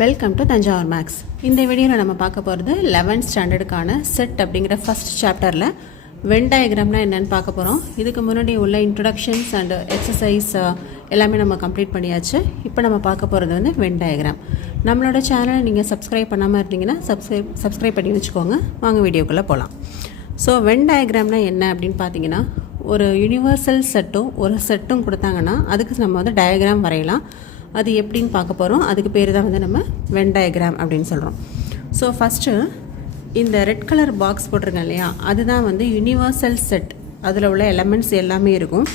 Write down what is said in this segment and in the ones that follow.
Welcome to Thanjavur maths. இந்த வீடியோவில் நம்ம பார்க்க போகிறது 11th ஸ்டாண்டர்டுக்கான செட் அப்படிங்கிற ஃபஸ்ட் சாப்டரில் வென் டயக்ராம்னா என்னென்னு பார்க்க போகிறோம். இதுக்கு முன்னாடி உள்ள இன்ட்ரடக்ஷன்ஸ் அண்ட் எக்ஸசைஸ் எல்லாமே நம்ம கம்ப்ளீட் பண்ணியாச்சு. இப்போ நம்ம பார்க்க போகிறது வந்து வென் டயக்ராம். நம்மளோட சேனலை நீங்கள் சப்ஸ்கிரைப் பண்ணாமல் இருந்தீங்கன்னா சப்ஸ்கிரைப் பண்ணி வச்சுக்கோங்க. வாங்க வீடியோக்குள்ளே போகலாம். ஸோ வென் டயக்ராம்னா என்ன அப்படின்னு பார்த்தீங்கன்னா, ஒரு யூனிவர்சல் செட்டும் ஒரு செட்டும் கொடுத்தாங்கன்னா அதுக்கு நம்ம வந்து டயக்ராம் வரையலாம். அது எப்படின்னு பார்க்க போகிறோம். அதுக்கு பேர் தான் வந்து நம்ம வென் டயக்ராம் அப்படின்னு சொல்கிறோம். ஸோ ஃபஸ்ட்டு இந்த ரெட் கலர் பாக்ஸ் போட்டிருக்கேன் இல்லையா, அதுதான் வந்து யூனிவர்சல் செட். அதில் உள்ள எலமெண்ட்ஸ் எல்லாமே இருக்கும்.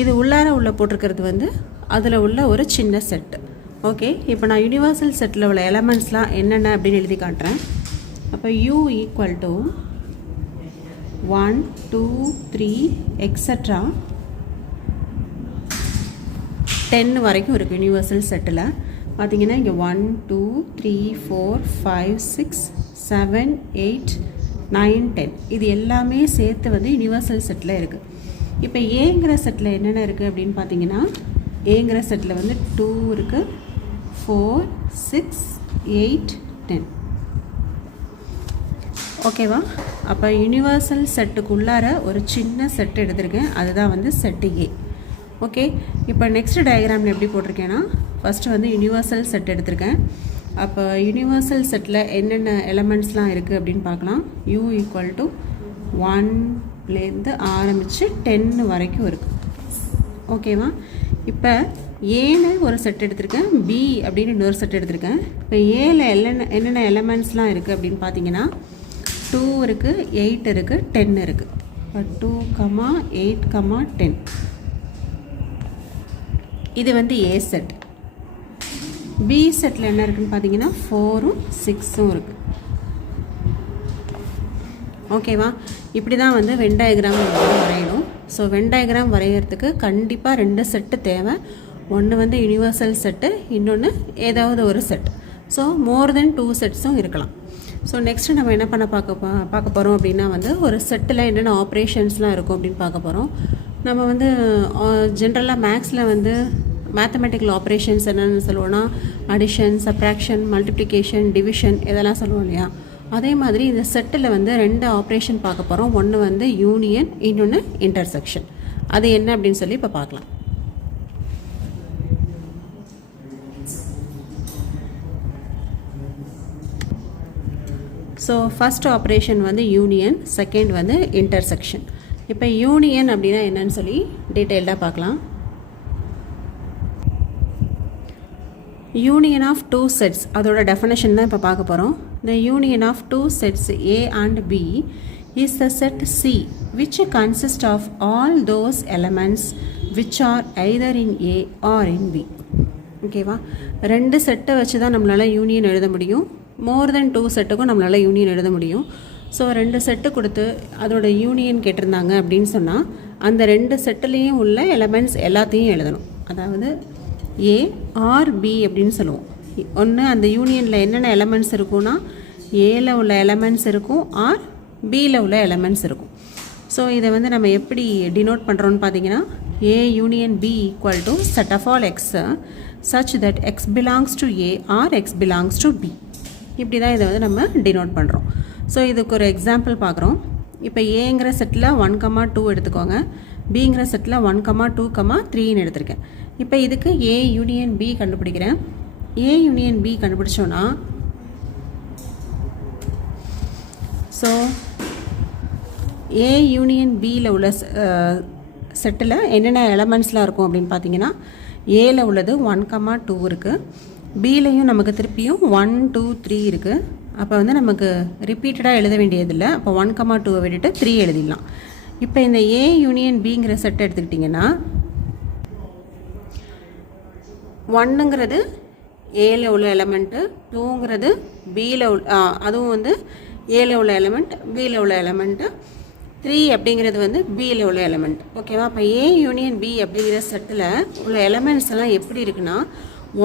இது உள்ளார உள்ள போட்டிருக்கிறது வந்து அதில் உள்ள ஒரு சின்ன செட்டு. ஓகே, இப்போ நான் யூனிவர்சல் செட்டில் உள்ள எலமெண்ட்ஸ்லாம் என்னென்ன அப்படின்னு எழுதி காட்டுறேன். அப்போ U ஈக்குவல் டு 1 2 3 எக்ஸட்ரா 10 வரைக்கும் இருக்குது. யூனிவர்சல் செட்டில் பார்த்தீங்கன்னா இங்கே 1 2 3 4 5 6 7 8 9 10 இது எல்லாமே சேர்த்து வந்து யூனிவர்சல் செட்டில் இருக்குது. இப்போ ஏங்கிற செட்டில் என்னென்ன இருக்குது அப்படின்னு பார்த்தீங்கன்னா, ஏங்கிற செட்டில் வந்து 2 இருக்குது, 4 6 8 10. ஓகேவா? அப்போ யூனிவர்சல் செட்டுக்குள்ளார ஒரு சின்ன செட் எடுத்திருக்கேன், அதுதான் வந்து செட்டு ஏ. ஓகே, இப்போ நெக்ஸ்ட் டயக்ராமில் எப்படி போட்டிருக்கேன்னா, ஃபஸ்ட்டு வந்து யூனிவர்சல் செட் எடுத்திருக்கேன். அப்போ யூனிவர்சல் செட்டில் என்னென்ன எலமெண்ட்ஸ்லாம் இருக்குது அப்படின்னு பார்க்கலாம். U ஈக்குவல் டு 1லேருந்து ஆரம்பித்து 10 வரைக்கும் இருக்குது. ஓகேவா? இப்போ ஏன்னு ஒரு செட் எடுத்திருக்கேன், B அப்படின்னு இன்னொரு செட் எடுத்திருக்கேன். இப்போ ஏல என்னென்ன எலமெண்ட்ஸ்லாம் இருக்குது அப்படின்னு பார்த்தீங்கன்னா, 2 இருக்குது, 8 இருக்குது, 10 இருக்குது. இப்போ 2, 8, 10 இது வந்து ஏ செட். பி செட்டில் என்ன இருக்குதுன்னு பார்த்தீங்கன்னா 4ம் 6ம் இருக்குது. ஓகேவா? இப்படி தான் வந்து வென் டயக்ராம் வரையணும். ஸோ வென் டயக்ராம் வரைகிறதுக்கு கண்டிப்பாக 2 செட்டு தேவை. ஒன்று வந்து யூனிவர்சல் செட்டு, இன்னொன்று ஏதாவது ஒரு செட். ஸோ மோர் தென் 2 செட்ஸும் இருக்கலாம். ஸோ நெக்ஸ்ட்டு நம்ம என்ன பண்ண பார்க்க போகிறோம் அப்படின்னா வந்து, ஒரு செட்டில் என்னென்ன ஆப்ரேஷன்ஸ்லாம் இருக்கும் அப்படின்னு பார்க்க போகிறோம். நம்ம வந்து ஜென்ரலாக மேக்ஸில் வந்து மேத்தமெட்டிக்கல் ஆப்ரேஷன்ஸ் என்னென்னு சொல்லுவோன்னா, அடிஷன், சப்ராக்ஷன், மல்டிப்ளிகேஷன், டிவிஷன் இதெல்லாம் சொல்லுவோம் இல்லையா. அதே மாதிரி இந்த செட்டில் வந்து 2 ஆப்ரேஷன் பார்க்க போகிறோம். ஒன்று வந்து யூனியன், இன்னொன்று இன்டர்செக்ஷன். அது என்ன அப்படின்னு சொல்லி இப்போ பார்க்கலாம். ஸோ ஃபஸ்ட் ஆப்ரேஷன் வந்து யூனியன், செகண்ட் வந்து இன்டர்செக்ஷன். இப்போ யூனியன் அப்படின்னா என்னன்னு சொல்லி டீட்டெயில்டாக பார்க்கலாம். யூனியன் ஆஃப் 2 செட்ஸ், அதோட டெஃபினேஷன் தான் இப்போ பார்க்க போகிறோம். The union of 2 sets A and B is the set C which consists of all those elements which are either in A or in B. ஓகேவா? 2 செட்டை வச்சு தான் நம்மளால் யூனியன் எழுத முடியும். மோர் தென் 2 செட்டுக்கும் நம்மளால் யூனியன் எழுத முடியும். ஸோ 2 செட்டு கொடுத்து அதோட யூனியன் கேட்டிருந்தாங்க அப்படின்னு சொன்னால், அந்த 2 செட்டுலேயும் உள்ள எலமெண்ட்ஸ் எல்லாத்தையும் எழுதணும். அதாவது ஏ ஆர் பி அப்படின்னு சொல்லுவோம். ஒன்று அந்த யூனியனில் என்னென்ன எலமெண்ட்ஸ் இருக்குன்னா, ஏல உள்ள எலமெண்ட்ஸ் இருக்கும், ஆர் பியில் உள்ள எலமெண்ட்ஸ் இருக்கும். ஸோ இதை வந்து நம்ம எப்படி டினோட் பண்ணுறோன்னு பார்த்தீங்கன்னா, A union B equal to set of all X such that X belongs to A or X belongs to B. இப்படி தான் இதை வந்து நம்ம டினோட் பண்ணுறோம். ஸோ இதுக்கு ஒரு எக்ஸாம்பிள் பார்க்குறோம். இப்போ ஏங்கிற செட்டில் 1, 2 எடுத்துக்கோங்க. பிங்கிற செட்டில் 1, 2, 3ன்னு எடுத்திருக்கேன். இப்போ இதுக்கு ஏ யூனியன் பி கண்டுபிடிக்கிறேன். ஏ யூனியன் பி கண்டுபிடிச்சோன்னா, ஸோ ஏ யூனியன் பியில் உள்ள செட்டில் என்னென்ன எலமெண்ட்ஸ்லாம் இருக்கும் அப்படின்னு பார்த்தீங்கன்னா, ஏல உள்ளது 1, 2 இருக்குது. பிலையும் நமக்கு திருப்பியும் 1, 2, 3 இருக்குது. அப்போ வந்து நமக்கு ரிப்பீட்டடாக எழுத வேண்டியதில்லை. அப்போ 1, 2 விட்டுட்டு 3 எழுதிடலாம். இப்போ இந்த ஏ யூனியன் பிங்கிற செட் எடுத்துக்கிட்டிங்கன்னா, 1ங்கிறது ஏல உள்ள எலமெண்ட்டு, 2ங்கிறது பியில் அதுவும் வந்து ஏல உள்ள எலமெண்ட், பியில் உள்ள எலமெண்ட்டு, 3 அப்படிங்கிறது வந்து பியில் உள்ள எலமெண்ட். ஓகேவா? அப்போ ஏ யூனியன் பி அப்படிங்கிற செட்டில் உள்ள எலமெண்ட்ஸ் எல்லாம் எப்படி இருக்குன்னா,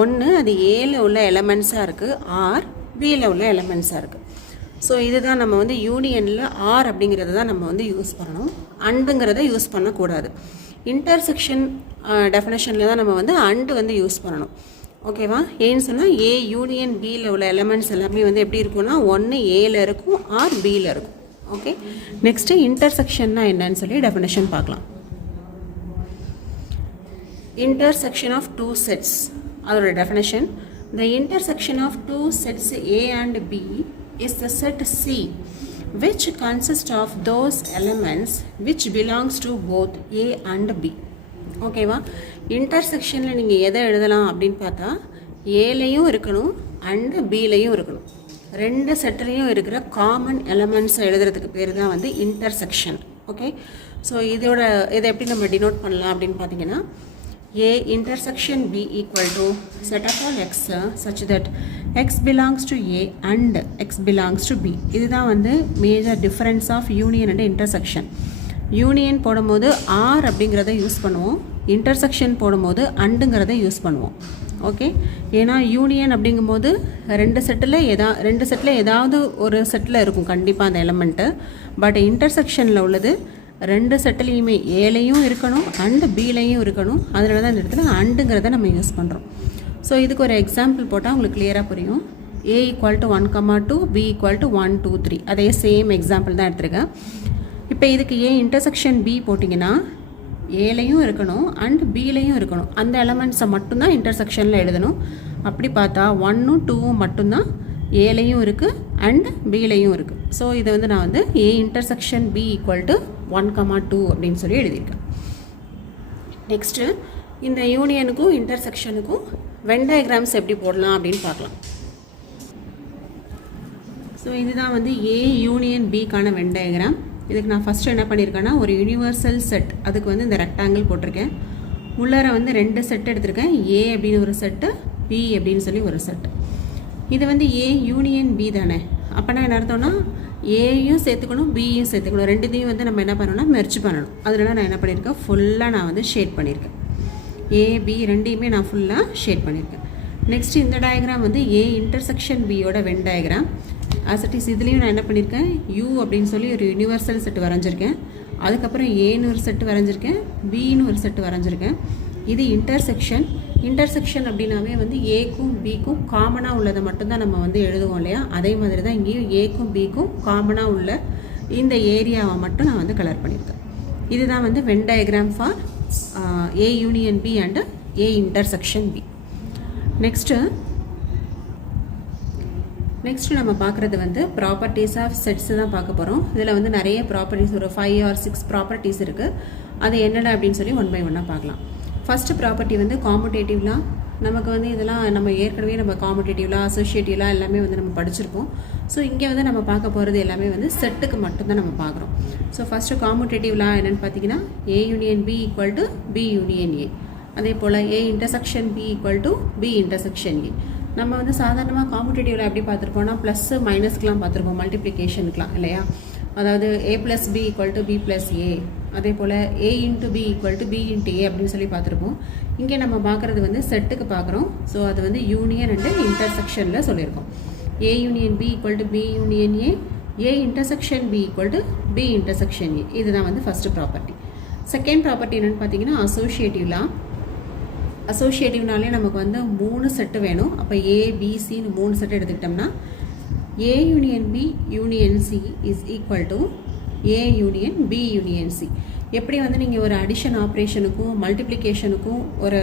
ஒன்று அது ஏல உள்ள எலமெண்ட்ஸாக இருக்குது, ஆர் பியில் உள்ள எலமெண்ட்ஸாக இருக்குது. ஸோ இதுதான் நம்ம வந்து யூனியனில் ஆர் அப்படிங்கிறது தான் நம்ம வந்து யூஸ் பண்ணணும். அண்டுங்கிறத யூஸ் பண்ணக்கூடாது. இன்டர்செக்ஷன் டெஃபினேஷனில் தான் நம்ம வந்து அண்டு வந்து யூஸ் பண்ணணும். ஓகேவா? ஏன்னு சொன்னால் ஏ யூனியன் பியில் உள்ள எலமெண்ட்ஸ் எல்லாமே வந்து எப்படி இருக்கும்னா ஒன்று ஏல இருக்கும் ஆர் பியில் இருக்கும். ஓகே, நெக்ஸ்ட்டு இன்டர்செக்ஷன்னா என்னன்னு சொல்லி டெஃபினேஷன் பார்க்கலாம். Intersection of two sets. அதோட definition, the intersection of two sets A and B is the set C which consists of those elements which belongs to both A and B. ஓகேவா? இன்டர்செக்ஷனில் நீங்கள் எதை எழுதலாம் அப்படின்னு பார்த்தா ஏலையும் இருக்கணும் அண்டு பிலையும் இருக்கணும். ரெண்டு செட்டிலையும் இருக்கிற காமன் எலமெண்ட்ஸை எழுதுறதுக்கு பேர் தான் வந்து இன்டர்செக்ஷன். ஓகே, ஸோ இதை எப்படி நம்ம டினோட் பண்ணலாம் அப்படின்னு பார்த்தீங்கன்னா A intersection B equal to set of all x such that x belongs to A and x belongs to B. இதுதான் வந்து major difference of union and intersection. Union போடும்போது R அப்படிங்கிறத யூஸ் பண்ணுவோம், இன்டர்செக்ஷன் போடும்போது அண்டுங்கிறத use பண்ணுவோம். Okay, ஏன்னா union அப்படிங்கும்போது ரெண்டு செட்டில் ஏதாவது ஒரு செட்டில் இருக்கும் கண்டிப்பாக அந்த எலமெண்ட்டு. பட் இன்டர்செக்ஷனில் உள்ளது ரெண்டு செட்டிலையுமே ஏலையும் இருக்கணும் அண்டு பிலையும் இருக்கணும். அதனால தான் இந்த இடத்துல அண்டுங்கிறத நம்ம யூஸ் பண்ணுறோம். ஸோ இதுக்கு ஒரு எக்ஸாம்பிள் போட்டால் உங்களுக்கு கிளியராக புரியும். A = 1, 2, B = 1, 2, 3. அதே சேம் எக்ஸாம்பிள் தான் எடுத்துருக்கேன். இப்போ இதுக்கு A இன்டர்செக்ஷன் B போட்டிங்கன்னா ஏலையும் இருக்கணும் அண்ட் பிலையும் இருக்கணும். அந்த எலமெண்ட்ஸை மட்டும்தான் இன்டர்செக்ஷனில் எழுதணும். அப்படி பார்த்தா 1, 2 மட்டும்தான் ஏலையும் இருக்குது அண்ட் பிலையும் இருக்குது. ஸோ இதை வந்து நான் வந்து A இன்டர்செக்ஷன் B = 1, 2 அப்படின்னு சொல்லி எழுதியிருக்கேன். நெக்ஸ்ட்டு இந்த யூனியனுக்கும் இன்டர்செக்ஷனுக்கும் வென் டயக்ராம்ஸ் எப்படி போடலாம் அப்படின்னு பார்க்கலாம். ஸோ இதுதான் வந்து A யூனியன் Bக்கான வென் டயக்ராம். இதுக்கு நான் ஃபஸ்ட்டு என்ன பண்ணியிருக்கேன்னா ஒரு யூனிவர்சல் செட், அதுக்கு வந்து இந்த ரெக்டாங்கிள் போட்டிருக்கேன். உள்ளார வந்து ரெண்டு செட் எடுத்திருக்கேன், A அப்படின்னு ஒரு செட்டு, B அப்படின்னு சொல்லி ஒரு செட்டு. இது வந்து A யூனியன் B தானே, அப்போனா என்ன அர்த்தம்னா ஏயும் சேர்த்துக்கணும் பியும் சேர்த்துக்கணும், ரெண்டுத்தையும் வந்து நம்ம என்ன பண்ணணும்னா மெர்ஜ் பண்ணணும். அதனால நான் என்ன பண்ணியிருக்கேன், ஃபுல்லாக நான் வந்து ஷேட் பண்ணியிருக்கேன். ஏ பி ரெண்டையுமே நான் ஃபுல்லாக ஷேட் பண்ணியிருக்கேன். நெக்ஸ்ட் இந்த டயக்ராம் வந்து A இன்டர்செக்ஷன் பியோட வென் டயக்ராம். ஆஸ் இதுலேயும் நான் என்ன பண்ணியிருக்கேன், யூ அப்படின்னு சொல்லி ஒரு யூனிவர்சல் செட்டு வரைஞ்சிருக்கேன். அதுக்கப்புறம் ஏன்னு ஒரு செட்டு வரைஞ்சிருக்கேன், பின்னு ஒரு செட்டு வரைஞ்சிருக்கேன். இது இன்டர்செக்ஷன். இன்டர்செக்ஷன் அப்படின்னாவே வந்து ஏக்கும் பிக்கும் காமனாக உள்ளதை மட்டும்தான் நம்ம வந்து எழுதுவோம் இல்லையா? அதே மாதிரி தான் இங்கேயும் ஏக்கும் பிக்கும் காமனாக உள்ள இந்த ஏரியாவை மட்டும் நான் வந்து கலர் பண்ணியிருக்கேன். இதுதான் வந்து Venn diagram for A union B and A intersection B. Next நம்ம பார்க்குறது வந்து ப்ராப்பர்ட்டிஸ் ஆஃப் செட்ஸ் தான் பார்க்க போகிறோம். இதில் வந்து நிறைய ப்ராப்பர்ட்டிஸ், ஒரு 5 or 6 ப்ராப்பர்ட்டிஸ் இருக்குது. அது என்னடா அப்படின்னு சொல்லி ஒன் பை ஒன்னாக பார்க்கலாம். ஃபஸ்ட்டு ப்ராப்பர்ட்டி வந்து காம்படேட்டிவ்லாம். நமக்கு வந்து இதெல்லாம் நம்ம ஏற்கனவே நம்ம காம்படேட்டிவ்லாம் அசோசியேட்டிவ்லாம் எல்லாமே வந்து நம்ம படிச்சிருப்போம். ஸோ இங்கே வந்து நம்ம பார்க்க போகிறது எல்லாமே வந்து செட்டுக்கு மட்டும்தான் நம்ம பார்க்குறோம். ஸோ ஃபஸ்ட்டு காம்படேட்டிவ்லாம் என்னென்னு பார்த்தீங்கன்னா A union B = B union A. அதே போல் A intersection B = B intersection A. நம்ம வந்து சாதாரணமாக காம்படேட்டிவ்ல எப்படி பார்த்துருப்போம்னா ப்ளஸ்ஸு மைனஸ்க்கெலாம் பார்த்துருப்போம், மல்டிப்ளிகேஷனுக்குலாம் இல்லையா? அதாவது A + B = B + A. அதே போல் A × B = B × A அப்படின்னு சொல்லி பார்த்துருப்போம். இங்கே நம்ம பார்க்குறது வந்து செட்டுக்கு பார்க்குறோம். ஸோ அது வந்து யூனியன் அண்டு இன்டர்செக்ஷனில் சொல்லியிருக்கோம். A union B = B union A, A intersection B = B intersection A. இதுதான் வந்து ஃபஸ்ட்டு ப்ராப்பர்ட்டி. செகண்ட் ப்ராப்பர்ட்டி என்னென்னு பார்த்தீங்கன்னா அசோசியேட்டிவ்லாம். அசோசியேட்டிவ்னாலே நமக்கு வந்து 3 செட்டு வேணும். அப்போ ABCன்னு 3 செட்டு எடுத்துக்கிட்டோம்னா A union B union C is equal to A union B union C. எப்படி வந்து நீங்கள் ஒரு அடிஷன் ஆப்ரேஷனுக்கும் மல்டிப்ளிகேஷனுக்கும் ஒரு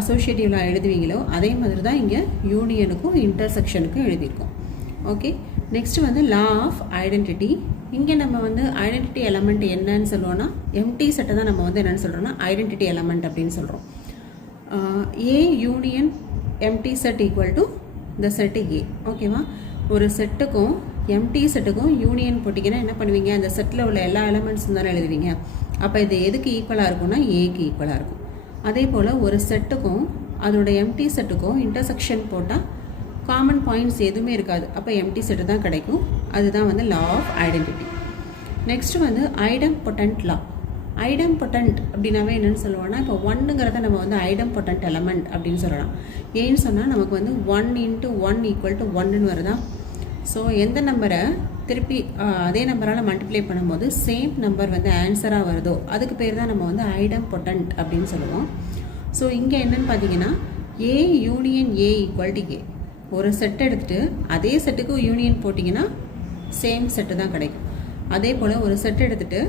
அசோசியேட்டிவ்லாம் எழுதுவீங்களோ அதே மாதிரி தான் இங்கே யூனியனுக்கும் இன்டர்செக்ஷனுக்கும் எழுதியிருக்கோம். ஓகே, நெக்ஸ்ட்டு வந்து லா ஆஃப் ஐடென்டிட்டி. இங்கே நம்ம வந்து ஐடென்டிட்டி எலமெண்ட் என்னன்னு சொல்லுவோம்னா எம்டி செட்டை தான் நம்ம வந்து என்னென்னு சொல்கிறோம்னா ஐடென்டிட்டி எலமெண்ட் அப்படின்னு சொல்கிறோம். A union empty set equal to இந்த செட்டு A. ஓகேவா? ஒரு செட்டுக்கும் எம்டி செட்டுக்கும் யூனியன் போட்டிங்கன்னா என்ன பண்ணுவீங்க, அந்த செட்டில் உள்ள எல்லா எலமெண்ட்ஸும் தானே எழுதுவீங்க. அப்போ இது எதுக்கு ஈக்குவலாக இருக்கும்னா ஏக்கு ஈக்குவலாக இருக்கும். அதே போல் ஒரு செட்டுக்கும் அதோட எம்டி செட்டுக்கும் இன்டர்செக்ஷன் போட்டால் காமன் பாயிண்ட்ஸ் எதுவுமே இருக்காது. அப்போ எம்டி செட்டு தான் கிடைக்கும். அதுதான் வந்து லா ஆஃப் ஐடென்டிட்டி. நெக்ஸ்ட்டு வந்து ஐடம்பொட்டன்ட் லா. ஐடம்பொட்டன்ட் அப்படின்னாவே என்னென்னு சொல்லுவோம்னா, இப்போ 1ங்கிறத நம்ம வந்து ஐடம்பொட்டன்ட் எலமெண்ட் அப்படின்னு சொல்லலாம். ஏன்னு சொன்னால் நமக்கு வந்து 1 × 1 = 1ன்னு வருதா. ஸோ எந்த நம்பரை திருப்பி அதே நம்பரால் மல்டிப்ளை பண்ணும்போது சேம் நம்பர் வந்து ஆன்சராக வருதோ அதுக்கு பேர் தான் நம்ம வந்து ஐடம்பொட்டன்ட் அப்படின்னு சொல்லுவோம். ஸோ இங்கே என்னென்னு பார்த்தீங்கன்னா A union A equal to A. ஒரு செட் எடுத்துகிட்டு அதே செட்டுக்கு யூனியன் போட்டிங்கன்னா சேம் செட்டு தான் கிடைக்கும். அதே போல் ஒரு செட் எடுத்துகிட்டு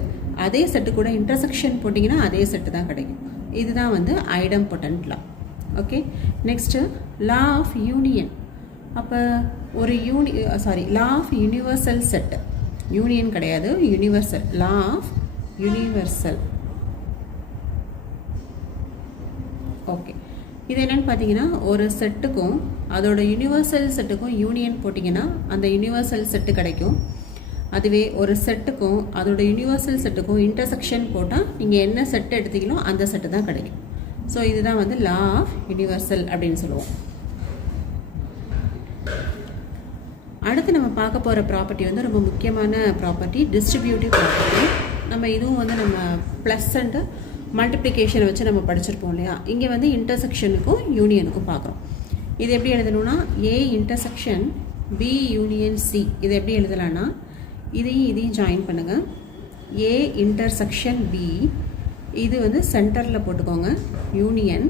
அதே செட்டு கூட இன்டர்செக்ஷன் போட்டிங்கன்னா அதே செட்டு தான் கிடைக்கும். இதுதான் வந்து idempotent law. Okay, next law of union. அப்போ ஒரு law of universal set. Union கிடையாது, universal. Law of universal. Okay, இது என்னென்னு பார்த்தீங்கன்னா ஒரு செட்டுக்கும் அதோட யூனிவர்சல் செட்டுக்கும் யூனியன் போட்டிங்கன்னா அந்த யூனிவர்சல் செட்டு கிடைக்கும். அதுவே ஒரு செட்டுக்கும் அதோட யூனிவர்சல் செட்டுக்கும் இன்டர்செக்ஷன் போட்டால் நீங்கள் என்ன செட்டு எடுத்தீங்களோ அந்த செட்டு தான் கிடைக்கும். ஸோ இதுதான் வந்து லா ஆஃப் யூனிவர்சல் அப்படின்னு சொல்லுவோம். அடுத்து நம்ம பார்க்க போகிற ப்ராப்பர்ட்டி வந்து ரொம்ப முக்கியமான ப்ராப்பர்ட்டி, டிஸ்ட்ரிபியூட்டிவ் ப்ராப்பர்ட்டி. நம்ம இதுவும் வந்து நம்ம ப்ளஸ் அண்டு மல்டிப்ளிகேஷனை வச்சு நம்ம படிச்சிருப்போம் இல்லையா. இங்கே வந்து இன்டர்செக்ஷனுக்கும் யூனியனுக்கும் பார்க்குறோம். இது எப்படி எழுதணும்னா A intersection B union C. இது எப்படி எழுதலான்னா இதையும் ஜாயின் பண்ணுங்கள். ஏ இன்டர்செக்ஷன் பி, இது வந்து சென்டரில் போட்டுக்கோங்க, யூனியன்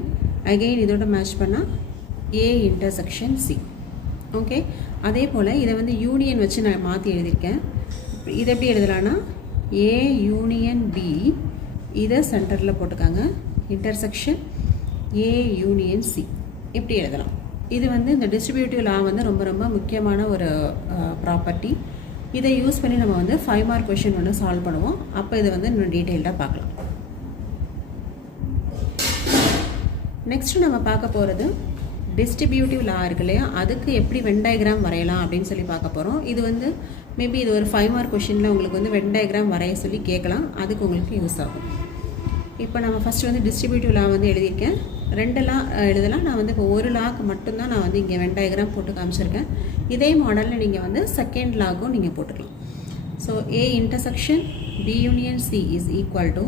அகெயின் இதோட மேட்ச் பண்ணால் ஏ இன்டர்செக்ஷன் சி. ஓகே, அதே போல் இதை வந்து யூனியன் வச்சு நான் மாற்றி எழுதியிருக்கேன். இதை எப்படி எழுதலான்னா ஏ யூனியன் பி, இதை சென்டரில் போட்டுக்காங்க, இன்டர்செக்ஷன் ஏ யூனியன் சி. இப்படி எழுதலாம். இது வந்து இந்த டிஸ்ட்ரிபியூட்டிவ் லா வந்து ரொம்ப ரொம்ப முக்கியமான ஒரு ப்ராப்பர்ட்டி. இதை யூஸ் பண்ணி நம்ம வந்து 5 மார்க் கொஷின் ஒன்று சால்வ் பண்ணுவோம். அப்போ இதை வந்து இன்னும் டீட்டெயில்டாக பார்க்கலாம். நெக்ஸ்ட்டு நம்ம பார்க்க போகிறது டிஸ்ட்ரிபியூட்டிவ் லா இருக்கு இல்லையா, அதுக்கு எப்படி வென் டயக்ராம் வரையலாம் அப்படின்னு சொல்லி பார்க்க போகிறோம். இது வந்து மேபி இது ஒரு 5 மார்க் கொஷினில் உங்களுக்கு வந்து வென் டயக்ராம் வரைய சொல்லி கேட்கலாம். அதுக்கு உங்களுக்கு யூஸ் ஆகும். இப்போ நம்ம ஃபஸ்ட்டு வந்து டிஸ்ட்ரிபியூட்டிவ் லா வந்து எழுதியிருக்கேன். 2 லா எழுதலாம். நான் வந்து இப்போ ஒரு லாக்கு மட்டும்தான் நான் வந்து இங்கே வென் டயக்ராம் போட்டு காமிச்சிருக்கேன். இதே மாடலில் நீங்கள் வந்து செகண்ட் லாக்கும் நீங்கள் போட்டுக்கலாம். So A intersection B union C is equal to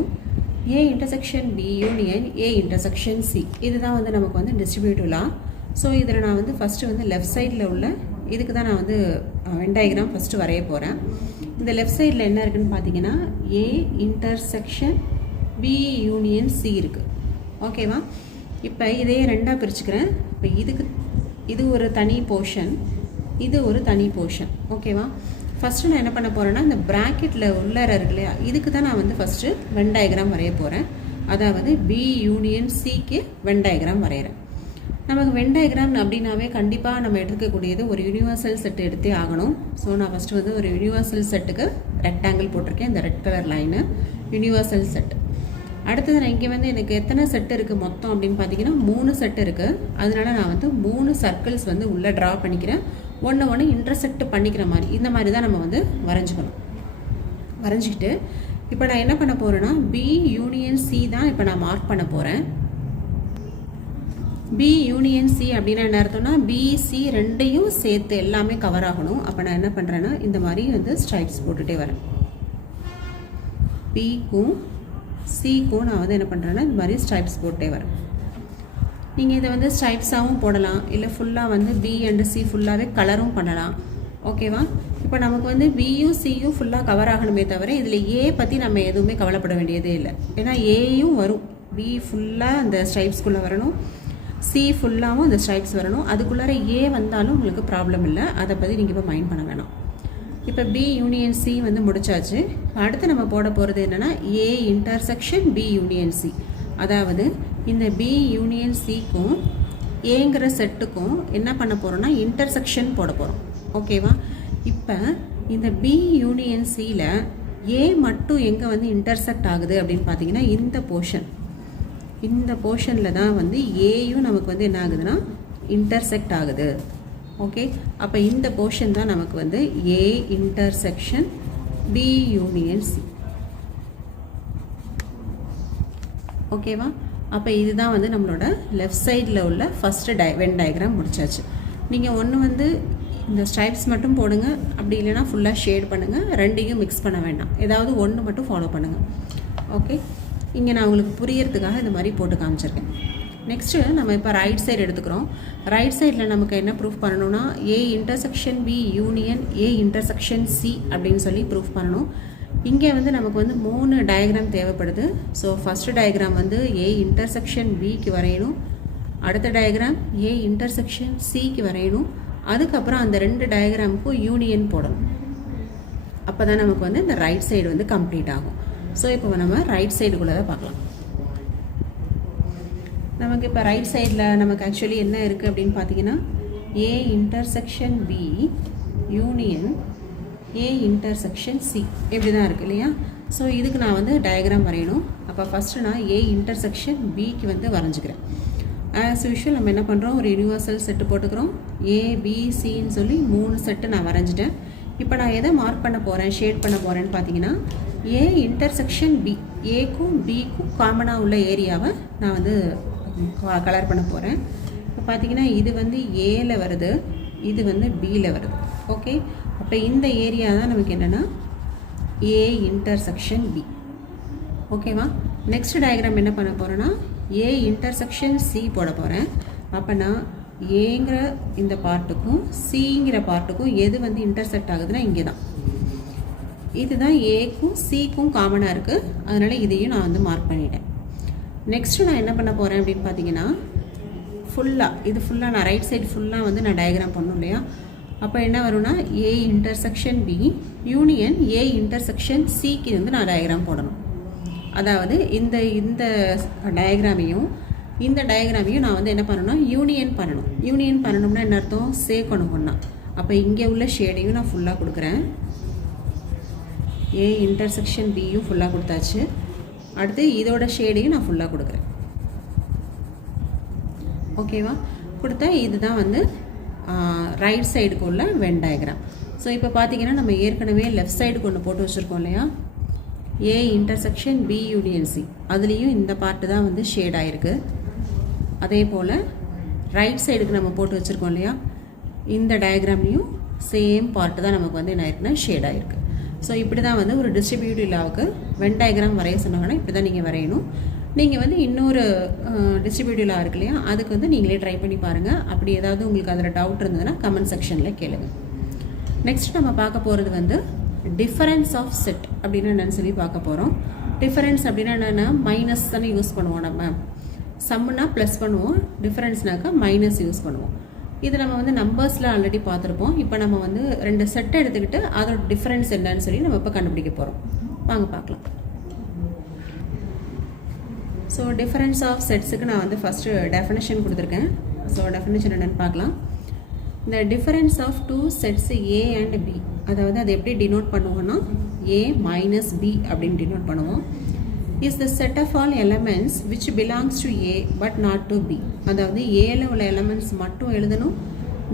A intersection B union A intersection C. இதுதான் வந்து நமக்கு வந்து டிஸ்ட்ரிபியூட்டிவ் லா. ஸோ இதில் நான் வந்து ஃபஸ்ட்டு வந்து லெஃப்ட் சைடில் உள்ள இதுக்கு தான் நான் வந்து வென் டயக்ராம் ஃபஸ்ட்டு வரைய போகிறேன். இந்த லெஃப்ட் சைடில் என்ன இருக்குதுன்னு பார்த்தீங்கன்னா A intersection B union C இருக்குது. ஓகேவா, இப்போ இதே ரெண்டாக பிரிச்சுக்கிறேன். இப்போ இது ஒரு தனி போர்ஷன், இது ஒரு தனி போர்ஷன். ஓகேவா, ஃபஸ்ட்டு நான் என்ன பண்ண போகிறேன்னா இந்த ப்ராக்கெட்டில் உள்ளார இருக்கு இல்லையா, இதுக்கு தான் நான் வந்து ஃபஸ்ட்டு வென் டயக்ராம் வரைய போகிறேன். அதாவது பி யூனியன் சிக்கு வென் டயக்ராம் வரைகிறேன். நமக்கு வென் டயக்ராம் அப்படின்னாவே கண்டிப்பாக நம்ம எடுக்கக்கூடியது ஒரு யூனிவர்சல் செட்டு எடுத்தே ஆகணும். ஸோ நான் ஃபஸ்ட்டு வந்து ஒரு யூனிவர்சல் செட்டுக்கு ரெக்டாங்கிள் போட்டிருக்கேன், இந்த red colour line universal set. அடுத்தது நான் இங்கே வந்து எனக்கு எத்தனை செட்டு இருக்குது மொத்தம் அப்படின்னு பார்த்தீங்கன்னா 3 செட்டு இருக்குது. அதனால நான் வந்து 3 சர்க்கிள்ஸ் வந்து உள்ளே ட்ரா பண்ணிக்கிறேன். ஒன்று இன்டர்செக்ட் பண்ணிக்கிற மாதிரி இந்த மாதிரி தான் நம்ம வந்து வரைஞ்சிக்கணும். வரைஞ்சிக்கிட்டு இப்போ நான் என்ன பண்ண போகிறேன்னா பி யூனியன் சி தான் இப்போ நான் மார்க் பண்ண போகிறேன். பி யூனியன் சி அப்படின்னா என்ன அர்த்தம்னா பிசி ரெண்டையும் சேர்த்து எல்லாமே கவர் ஆகணும். அப்போ நான் என்ன பண்ணுறேன்னா இந்த மாதிரி வந்து ஸ்ட்ரைப்ஸ் போட்டுகிட்டே வரேன். பிக்கும் சிக்கும் நான் வந்து என்ன பண்ணுறேன்னா இந்த மாதிரி ஸ்ட்ரைப்ஸ் போட்டுட்டே வரேன். நீங்கள் இதை வந்து ஸ்ட்ரைப்ஸாகவும் போடலாம், இல்லை ஃபுல்லாக வந்து பி அண்ட் சி ஃபுல்லாகவே கலரும் பண்ணலாம். ஓகேவா, இப்போ நமக்கு வந்து பியும் சியும் ஃபுல்லாக கவர் ஆகணுமே தவிர இதில் ஏ பற்றி நம்ம எதுவுமே கவலைப்பட வேண்டியதே இல்லை. ஏன்னா ஏயும் வரும், பி ஃபுல்லாக அந்த ஸ்ட்ரைப்ஸ்குள்ளே வரணும், சி ஃபுல்லாகவும் அந்த ஸ்ட்ரைப்ஸ் வரணும். அதுக்குள்ளார ஏ வந்தாலும் உங்களுக்கு ப்ராப்ளம் இல்லை, அதை பற்றி நீங்கள் இப்போ மைண்ட் பண்ண வேணாம். இப்போ பி யூனியன் சி வந்து முடிச்சாச்சு. அடுத்து நம்ம போட போகிறது என்னென்னா A intersection B union C. அதாவது இந்த பி யூனியன் சிக்கும் ஏங்கிற செட்டுக்கும் என்ன பண்ண போகிறோம்னா இன்டர்செக்ஷன் போட போகிறோம். ஓகேவா, இப்போ இந்த பி யூனியன் சியில் ஏ மட்டும் எங்கே வந்து இன்டர்செக்ட் ஆகுது அப்படின்னு பார்த்தீங்கன்னா இந்த போர்ஷனில் தான் வந்து ஏயும் நமக்கு வந்து என்ன ஆகுதுன்னா இன்டர்செக்ட் ஆகுது. ஓகே, அப்போ இந்த போர்ஷன் தான் நமக்கு வந்து A intersection B union C. ஓகேவா, அப்போ இதுதான் வந்து நம்மளோட லெஃப்ட் சைடில் உள்ள ஃபஸ்ட்டு வென் டயக்ராம் முடிச்சாச்சு. நீங்கள் ஒன்று வந்து இந்த ஸ்ட்ரைப்ஸ் மட்டும் போடுங்க, அப்படி இல்லைனா ஃபுல்லாக ஷேட் பண்ணுங்கள், ரெண்டையும் மிக்ஸ் பண்ண வேண்டாம், ஏதாவது ஒன்று மட்டும் ஃபாலோ பண்ணுங்கள். ஓகே, இங்கே நான் உங்களுக்கு புரியறதுக்காக இந்த மாதிரி போட்டு காமிச்சிருக்கேன். நெக்ஸ்ட்டு நம்ம இப்போ ரைட் சைடு எடுத்துக்கிறோம். ரைட் சைடில் நமக்கு என்ன ப்ரூஃப் பண்ணணும்னா A intersection B union A intersection C அப்படின்னு சொல்லி ப்ரூஃப் பண்ணணும். இங்கே வந்து நமக்கு வந்து 3 டயக்ராம் தேவைப்படுது. ஸோ ஃபஸ்ட்டு டயக்ராம் வந்து ஏ இன்டர்செக்ஷன் பிக்கு வரையணும், அடுத்த டயக்ராம் ஏ இன்டர்செக்ஷன் சிக்கு வரையணும். அதுக்கப்புறம் அந்த 2 டயக்ராமுக்கும் யூனியன் போடணும். அப்போ தான் நமக்கு வந்து இந்த ரைட் சைடு வந்து கம்ப்ளீட் ஆகும். ஸோ இப்போ நம்ம ரைட் சைடுக்குள்ளே தான் பார்க்கலாம். நமக்கு இப்போ ரைட் சைடில் நமக்கு ஆக்சுவலி என்ன இருக்குது அப்படின்னு பார்த்தீங்கன்னா A intersection B union A intersection C இப்படி தான் இருக்குது இல்லையா? ஸோ இதுக்கு நான் வந்து டயக்ராம் வரையணும். அப்போ ஃபஸ்ட்டு நான் ஏ இன்டர்செக்ஷன் பிக்கு வந்து வரைஞ்சிக்கிறேன். ஆஸ் யூஷுவல் நம்ம என்ன பண்ணுறோம், ஒரு யூனிவர்சல் செட்டு போட்டுக்கிறோம். ஏபிசின்னு சொல்லி 3 செட்டு நான் வரைஞ்சிட்டேன். இப்போ நான் எதை மார்க் பண்ண போகிறேன், ஷேட் பண்ண போகிறேன்னு பார்த்தீங்கன்னா ஏ இன்டர்செக்ஷன் பி, ஏக்கும் பிக்கும் காமனாக உள்ள ஏரியாவை நான் வந்து கலர் பண்ண போகிறேன். இப்போ பார்த்தீங்கன்னா இது வந்து ஏல வருது, இது வந்து பியில் வருது. ஓகே, அப்போ இந்த ஏரியா தான் நமக்கு என்னென்னா ஏ இன்டர்செக்ஷன் பி. ஓகேவா? நெக்ஸ்ட் டயக்ராம் என்ன பண்ண போகிறேன்னா ஏ இன்டர்செக்ஷன் சி போட போகிறேன். அப்போ நான் ஏங்கிற இந்த பார்ட்டுக்கும் சிங்கிற பார்ட்டுக்கும் எது வந்து இன்டர்செக்ட் ஆகுதுன்னா இங்கே தான். இதுதான் ஏக்கும் சிக்கும் காமனாக இருக்குது, அதனால் இதையும் நான் வந்து மார்க் பண்ணிட்டேன். நெக்ஸ்ட்டு நான் என்ன பண்ண போகிறேன் அப்படின்னு பார்த்தீங்கன்னா ஃபுல்லாக நான் ரைட் சைடு ஃபுல்லாக வந்து நான் டயக்ராம் பண்ணணும் இல்லையா? அப்போ என்ன வரும்னா A intersection B union A intersection சிக்கு வந்து நான் டயக்ராம் போடணும். அதாவது இந்த டயக்ராமையும் இந்த டயக்ராமையும் நான் வந்து என்ன பண்ணணும்னா யூனியன் பண்ணணும். யூனியன் பண்ணணும்னா என்ன அர்த்தம், சேர்க்கணும் ஒன்றா. அப்போ இங்கே உள்ள ஷேடையும் நான் ஃபுல்லாக கொடுக்குறேன். ஏ இன்டர்செக்ஷன் பியும் ஃபுல்லாக கொடுத்தாச்சு. அடுத்து இதோட ஷேடையும் நான் ஃபுல்லாக கொடுக்குறேன். ஓகேவா? கொடுத்தா இதுதான் வந்து ரைட் சைடுக்கு உள்ள வென் டயக்ராம். ஸோ இப்போ பார்த்தீங்கன்னா நம்ம ஏற்கனவே லெஃப்ட் சைடுக்கு ஒன்று போட்டு வச்சுருக்கோம் இல்லையா, A intersection B union C, அதுலேயும் இந்த பார்ட்டு தான் வந்து ஷேட் ஆகிருக்கு. அதே போல் ரைட் சைடுக்கு நம்ம போட்டு வச்சுருக்கோம் இல்லையா, இந்த டயக்ராம்லேயும் சேம் பார்ட்டு தான் நமக்கு வந்து என்ன ஆயிருக்குன்னா ஷேட் ஆகிருக்கு. ஸோ இப்படி தான் வந்து ஒரு டிஸ்ட்ரிபியூட்டிவ் லாவுக்கு வென் டயக்ராம் வரைய சொன்னாங்கன்னா இப்படி தான் நீங்கள் வரையணும். நீங்கள் வந்து இன்னொரு டிஸ்ட்ரிபியூட்டிவ் லா இருக்கு இல்லையா, அதுக்கு வந்து நீங்களே ட்ரை பண்ணி பாருங்கள். அப்படி ஏதாவது உங்களுக்கு அதில் டவுட் இருந்ததுன்னா கமெண்ட் செக்ஷனில் கேளுங்க. நெக்ஸ்ட் நம்ம பார்க்க போகிறது வந்து டிஃபரன்ஸ் ஆஃப் செட் அப்படின்னு என்னென்னு சொல்லி பார்க்க போகிறோம். டிஃபரன்ஸ் அப்படின்னா என்னென்னா மைனஸ் தானே யூஸ் பண்ணுவோம். நம்ம சம்முனா ப்ளஸ் பண்ணுவோம், டிஃபரன்ஸ்னாக்கா மைனஸ் யூஸ் பண்ணுவோம். இது நம்ம வந்து நம்பர்ஸில் ஆல்ரெடி பார்த்துருப்போம். இப்போ நம்ம வந்து 2 செட்டை எடுத்துக்கிட்டு அதோட டிஃப்ரென்ஸ் என்னன்னு சொல்லி நம்ம இப்போ கண்டுபிடிக்க போகிறோம். வாங்க பார்க்கலாம். ஸோ டிஃபரன்ஸ் ஆஃப் செட்ஸுக்கு நான் வந்து ஃபஸ்ட்டு டெஃபினேஷன் கொடுத்துருக்கேன். ஸோ டெஃபினேஷன் என்னென்னு பார்க்கலாம். இந்த difference of 2 sets A and B, அதாவது அதை எப்படி டினோட் பண்ணுவோம்னா ஏ மைனஸ் பி அப்படின்னு டினோட் பண்ணுவோம். Is the set of all elements which belongs to A but not to B. அதாவது ஏல உள்ள எலமெண்ட்ஸ் மட்டும் எழுதணும்,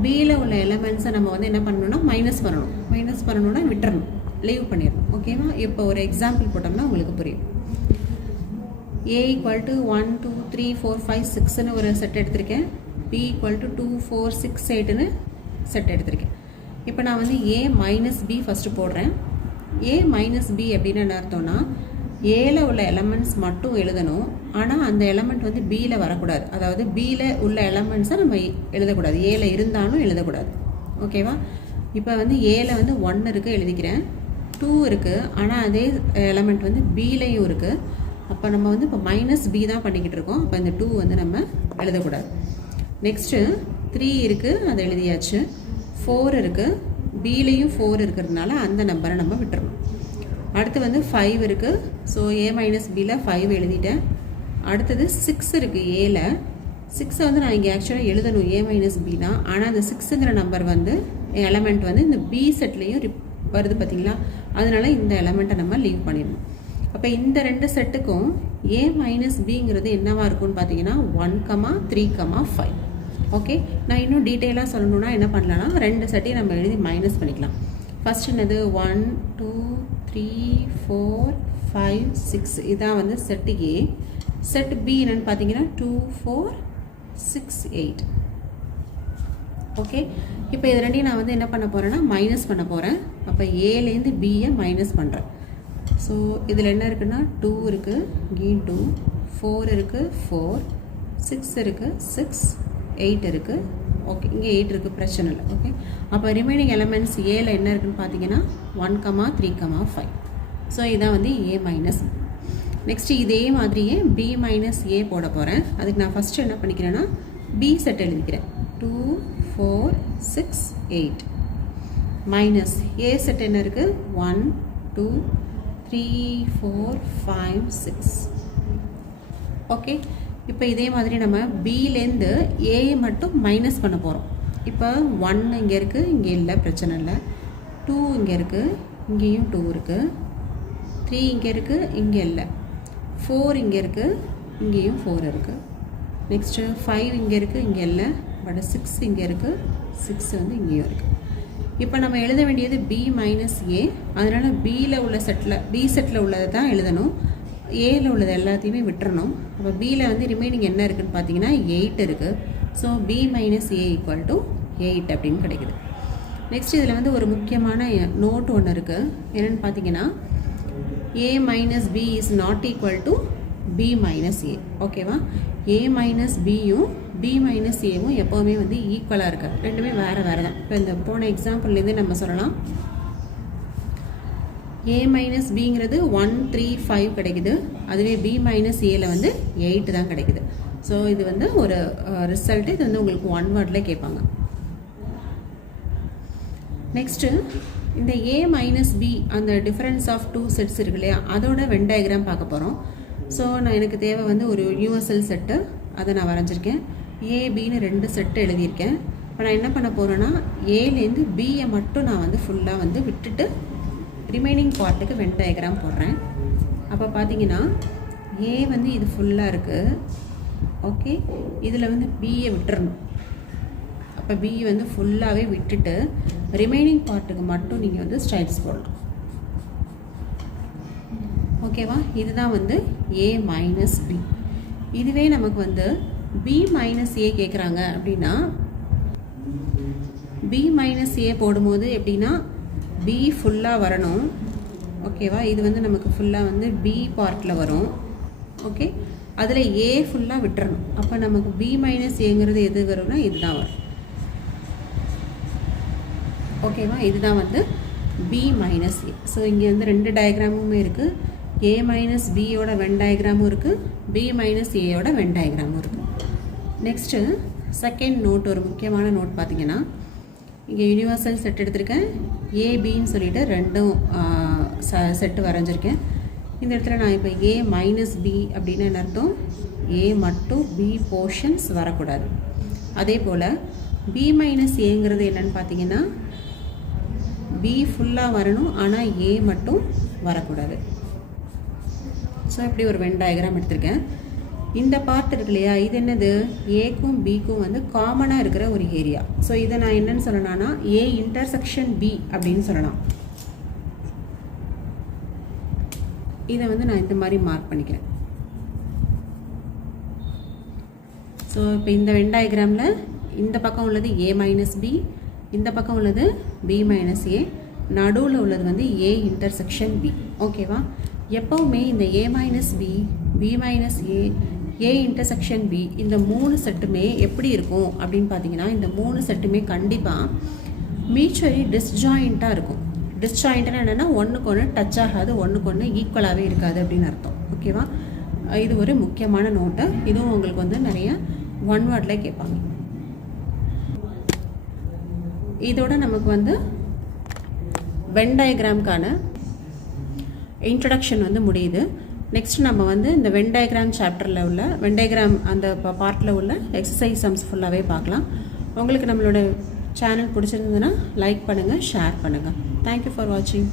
பியில் உள்ள எலமெண்ட்ஸை நம்ம வந்து என்ன பண்ணணும்னா மைனஸ் பண்ணணும். மைனஸ் பண்ணணும்னா விட்டுறணும், லீவ் பண்ணிடணும். ஓகேவா? இப்போ ஒரு எக்ஸாம்பிள் போட்டோம்னா உங்களுக்கு புரியும். ஏ ஈக்குவல் டு 1 2 3 4 5 6ன்னு ஒரு செட் எடுத்திருக்கேன். பி ஈக்குவல் டு 2 4 6 8ன்னு செட் எடுத்திருக்கேன். இப்போ நான் வந்து ஏ மைனஸ் பி ஃபஸ்ட்டு போடுறேன். ஏ மைனஸ் பி அப்படின்னு என்ன அர்த்தம்னா ஏல உள்ள எலமெண்ட்ஸ் மட்டும் எழுதணும், ஆனால் அந்த எலமெண்ட் வந்து பியில் வரக்கூடாது. அதாவது பியில் உள்ள எலமெண்ட்ஸை நம்ம எழுதக்கூடாது, ஏல இருந்தாலும் எழுதக்கூடாது. ஓகேவா? இப்போ வந்து ஏல வந்து 1 இருக்குது எழுதிக்கிறேன், 2 இருக்குது, ஆனால் அதே எலமெண்ட் வந்து பிலையும் இருக்குது. அப்போ நம்ம வந்து இப்போ மைனஸ் பி தான் பண்ணிக்கிட்டு இருக்கோம். அப்போ இந்த 2 வந்து நம்ம எழுதக்கூடாது. நெக்ஸ்ட்டு 3 இருக்குது, அதை எழுதியாச்சு. 4 இருக்குது, பிலையும் 4 இருக்கிறதுனால அந்த நம்பரை நம்ம விட்டுறணும். அடுத்து வந்து 5 இருக்குது. ஸோ ஏ மைனஸ் பியில் 5 எழுதிட்டேன். அடுத்தது 6 இருக்குது ஏல. 6 வந்து நான் இங்கே ஆக்சுவலாக எழுதணும் ஏ மைனஸ் பி தான், ஆனால் அந்த 6ங்கிற நம்பர் வந்து எலமெண்ட் வந்து இந்த பி செட்லேயும் வருது பார்த்தீங்களா, அதனால இந்த எலமெண்ட்டை நம்ம லீவ் பண்ணிடணும். அப்போ இந்த 2 செட்டுக்கும் ஏ மைனஸ் பிங்கிறது என்னவாக இருக்கும்னு பார்த்தீங்கன்னா 1, 3, 5. ஓகே, நான் இன்னும் டீட்டெயிலாக சொல்லணுன்னா என்ன பண்ணலான்னா 2 செட்டையும் நம்ம எழுதி மைனஸ் பண்ணிக்கலாம். ஃபஸ்ட் என்னது 1 2 3 4 5 6, இதான் வந்து செட்டு ஏ. செட் பி என்னென்னு பார்த்தீங்கன்னா 2 4 6 8. ஓகே, இப்போ இது ரெண்டையும் நான் வந்து என்ன பண்ண போகிறேன்னா மைனஸ் பண்ண போகிறேன். அப்போ ஏலேருந்து பியை மைனஸ் பண்ணுறேன். ஸோ இதில் என்ன இருக்குன்னா 2 இருக்குது, இங்கேயும் 2, 4 இருக்குது, 4, 6 இருக்குது, 6, 8 இருக்குது. ஓகே, இங்கே 8 இருக்குது, பிரச்சனை இல்லை. ஓகே, அப்போ ரிமைனிங் எலமெண்ட்ஸ் ஏல என்ன இருக்குன்னு பார்த்தீங்கன்னா 1, 3, 5. ஸோ இதான் வந்து ஏ மைனஸ். நெக்ஸ்ட்டு இதே மாதிரியே பி மைனஸ் ஏ போட போகிறேன். அதுக்கு நான் ஃபஸ்ட்டு என்ன பண்ணிக்கிறேன்னா பி செட் எழுதிக்கிறேன் 2 4 6 8 மைனஸ் ஏ செட் என்ன இருக்குது 1 2 3 4 5 6. ஓகே, இப்போ இதே மாதிரி நம்ம பிலேருந்து ஏயை மட்டும் மைனஸ் பண்ண போகிறோம். இப்போ 1 இங்கே இருக்குது, இங்கே இல்லை, பிரச்சனை இல்லை. 2 இங்கே இருக்குது, இங்கேயும் 2 இருக்குது. 3 இங்கே இருக்குது, இங்கே இல்லை. 4 இங்கே இருக்குது, இங்கேயும் 4 இருக்குது. நெக்ஸ்ட்டு 5 இங்கே இருக்குது, இங்கே இல்லை. பட் 6 இங்கே இருக்குது, 6 வந்து இங்கேயும் இருக்குது. இப்போ நம்ம எழுத வேண்டியது b மைனஸ் ஏ. அதனால் பியில் உள்ள செட்டில் பி செட்டில் உள்ளதை தான் எழுதணும். ஏயில் உள்ளது எல்லாத்தையுமே விட்டுறணும். அப்போ பியில் வந்து ரிமைனிங் என்ன இருக்குதுன்னு பார்த்தீங்கன்னா 8 இருக்குது. So b minus A equal to 8 அப்படின்னு கிடைக்குது. நெக்ஸ்ட் இதில் வந்து ஒரு முக்கியமான நோட் ஒன்று இருக்குது. என்னென்னு பார்த்தீங்கன்னா a minus B is not equal to b minus A. ஓகேவா, a மைனஸ் பியும் b மைனஸ் ஏவும் எப்போவுமே வந்து ஈக்குவலாக இருக்காது. ரெண்டுமே வேறு வேறு தான். இப்போ இந்த போன எக்ஸாம்பிள்லேருந்து நம்ம சொல்லலாம் a மைனஸ் பிங்கிறது 1 3 5 கிடைக்குது. அதுவே b மைனஸ் ஏல வந்து 8 தான் கிடைக்குது. ஸோ இது வந்து ஒரு ரிசல்ட்டு. இது வந்து உங்களுக்கு ஒன் வேர்டில் கேட்பாங்க. நெக்ஸ்ட்டு இந்த a மைனஸ் பி அந்த டிஃப்ரென்ஸ் ஆஃப் டூ செட்ஸ் இருக்கு இல்லையா, அதோட வென் டயக்ராம் பார்க்க போகிறோம். ஸோ எனக்கு தேவை வந்து ஒரு யூனிவர்சல் செட்டு, அதை நான் வரைஞ்சிருக்கேன். ஏபின்னு 2 செட்டு எழுதியிருக்கேன். இப்போ நான் என்ன பண்ண போகிறேன்னா ஏலேருந்து பியை மட்டும் நான் வந்து ஃபுல்லாக வந்து விட்டுட்டு ரிமைனிங் பார்ட்டுக்கு வென் டயக்ராம் போடுறேன். அப்போ பார்த்தீங்கன்னா ஏ வந்து இது ஃபுல்லாக இருக்குது. ஓகே, இதில் வந்து பியை விட்டுறணும். அப்போ பி வந்து ஃபுல்லாகவே விட்டுட்டு ரிமைனிங் பார்ட்டுக்கு மட்டும் நீங்கள் வந்து ஸ்ட்ரைப்ஸ் போடலாம். ஓகேவா, இதுதான் வந்து ஏ மைனஸ் பி. இதுவே நமக்கு வந்து பி மைனஸ் ஏ கேட்குறாங்க அப்படின்னா பி மைனஸ் ஏ போடும்போது எப்படின்னா பி ஃபுல்லாக வரணும். ஓகேவா, இது வந்து நமக்கு ஃபுல்லாக வந்து பி பார்ட்டில் வரும். ஓகே, அதில் ஏ ஃபுல்லாக விட்டுறணும். அப்போ நமக்கு பி மைனஸ் ஏங்கிறது எது வரும்னா இதுதான் வரும். ஓகேவா, இதுதான் வந்து பி மைனஸ் ஏ. ஸோ இங்கே வந்து 2 டயக்ராமுமே இருக்குது. ஏ மைனஸ் பியோட வென் டயக்ராமும் இருக்குது, பி மைனஸ் ஏயோட வென் டயக்ராமும் இருக்குது. நெக்ஸ்ட்டு செகண்ட் நோட், ஒரு முக்கியமான நோட் பார்த்தீங்கன்னா இங்கே யூனிவர்சல் செட் எடுத்திருக்கேன். ஏபின்னு சொல்லிட்டு 2 செட்டு வரைஞ்சிருக்கேன். இந்த இடத்துல நான் இப்போ ஏ மைனஸ் பி அப்படின்னு என்ன அர்த்தம், ஏ மட்டும் பி போர்ஷன்ஸ் வரக்கூடாது. அதே போல் பி மைனஸ் ஏங்கிறது என்னென்னு பார்த்தீங்கன்னா பி ஃபுல்லாக வரணும், ஆனால் ஏ மட்டும் வரக்கூடாது. ஸோ இப்படி ஒரு வென் டயக்ராம் எடுத்திருக்கேன். இந்த பார்ட் இருக்கு இல்லையா, இது என்னது, ஏக்கும் பிக்கும் வந்து காமனாக இருக்கிற ஒரு ஏரியா. ஸோ இதை நான் என்னன்னு சொல்லலாம்னா ஏ இன்டர்செக்ஷன் பி அப்படின்னு சொல்லலாம். இதை வந்து நான் இந்த மாதிரி மார்க் பண்ணிக்கிறேன். ஸோ இப்போ இந்த வென் டயக்ராமில் இந்த பக்கம் உள்ளது ஏ மைனஸ் பி, இந்த பக்கம் உள்ளது பி மைனஸ் ஏ, நடுவில் உள்ளது வந்து ஏ இன்டர்செக்ஷன் பி. ஓகேவா, எப்போவுமே இந்த A minus B, B minus A, A intersection B, இந்த 3 செட்டுமே எப்படி இருக்கும் அப்படின்னு பார்த்தீங்கன்னா இந்த 3 செட்டுமே கண்டிப்பாக மியூச்சுவலி டிஸ்ஜாயிண்ட்டாக இருக்கும். டிஸ்ஜாயிண்ட்னா என்னென்னா ஒன்றுக்கு ஒன்று டச் ஆகாது, ஒன்றுக்கு ஒன்று ஈக்குவலாகவே இருக்காது அப்படின்னு அர்த்தம். ஓகேவா, இது ஒரு முக்கியமான நோட்டு. இதுவும் உங்களுக்கு வந்து நிறைய ஒன் வேர்டில் கேட்பாங்க. இதோட நமக்கு வந்து வென் டயக்ராம்கான இன்ட்ரடக்ஷன் வந்து முடியுது. நெக்ஸ்ட் நம்ம வந்து இந்த வென் டயக்ராம் சாப்டரில் உள்ள வென் டயக்ராம் அந்த பார்ட்டில் உள்ள எக்ஸசைஸ் சம்ஸ் ஃபுல்லாகவே பார்க்கலாம். உங்களுக்கு நம்மளோட சேனல் பிடிச்சிருந்ததுன்னா லைக் பண்ணுங்கள், ஷேர் பண்ணுங்கள். தேங்க்யூ ஃபார் வாட்சிங்.